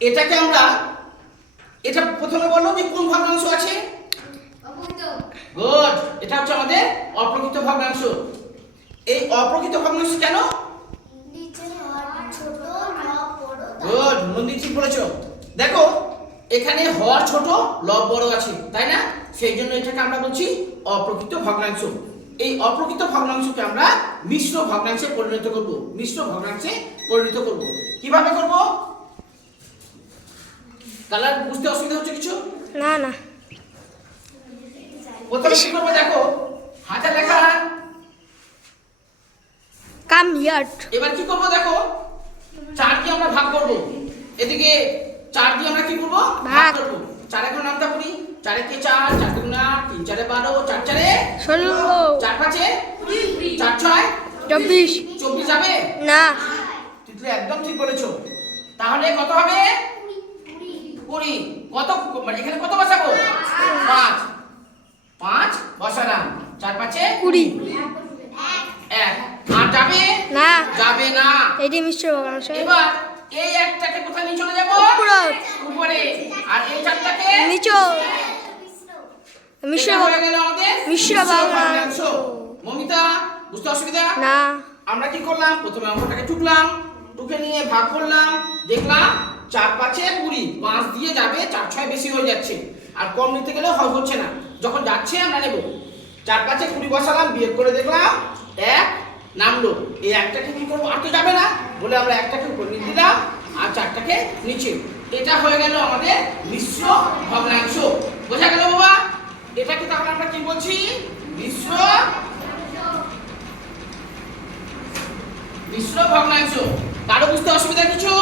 এটাকে আমরা এটা প্রথমে বললো যে কোন ভগ্নাংশ আছে? গুড, এটা হচ্ছে আমাদের অপ্রকৃত ভগ্নাংশ। এই অপ্রকৃত ভগ্নাংশ কেন? গুড, মন্দির ঠিক বলেছো। দেখো এখানে হর ছোট লব বড় আছে, তাই না? সেই জন্য এটাকে আমরা বলছি অপ্রকৃত ভগ্নাংশ। এই অপ্রকৃত ভগ্নাংশকে আমরা মিশ্র ভগ্নাংশে পরিণত করব। মিশ্র ভগ্নাংশে পরিণত করব কিভাবে করব? কালার বুঝতে অসুবিধা হচ্ছে কিছু? না না। প্রথমে কি করবো দেখো, হাতে লেখা। Come here. এবার কি করবো দেখো, 4 দিয়ে আমরা ভাগ করব। এদিকে 4 দিয়ে আমরা কি করব? ভাগ করব। 4 এখন নামটা পড়ি। 4 একে 4, 4 দুগুণে 8, 3 4 12, 4 4 16, 4 5 4 6 24 24 যাবে না। তুই একদম ঠিক বলেছো। তাহলে কত হবে? 20। কত মানে এখানে কত বসাবো? 5 5 বসালাম। 4 5 20 1 আর যাবে না। যাবে না। এটি মিশ্র ভগ্নাংশ। এবার এই একটাকে কোথায় নিয়ে চলে যাব? উপরে। আর এই চারটাকে নিচে। মিশ্র এটা হয়ে গেল আমাদের মিশ্র ভগ্নাংশ। মমিতা বুঝতে অসুবিধা? না। আমরা কি করলাম, প্রথমে অঙ্কটাকে টুকলাম, টুকে নিয়ে ভাগ করলাম, দেখলাম 4 5 20, 5 দিয়ে যাবে, 4 6 বেশি হয়ে যাচ্ছে, আর কম নিতে গেলে হচ্ছে না। যখন যাচ্ছে আমরা নেব। 4 5 20 বসালাম, বিয়োগ করে দেখলাম 1 নামলো। এই একটাকে কি করবো? আর তো যাবে না বলে আমরা একটাকে উপর নিয়ে দিলাম আর 4টাকে নিচে। এটা হয়ে গেল আমাদের মিশ্র ভগ্নাংশ। বোঝা গেল বাবা? এটাকে তাহলে আমরা কি বলছি? মিশ্র মিশ্র ভগ্নাংশ। কারো বুঝতে অসুবিধা কিছু?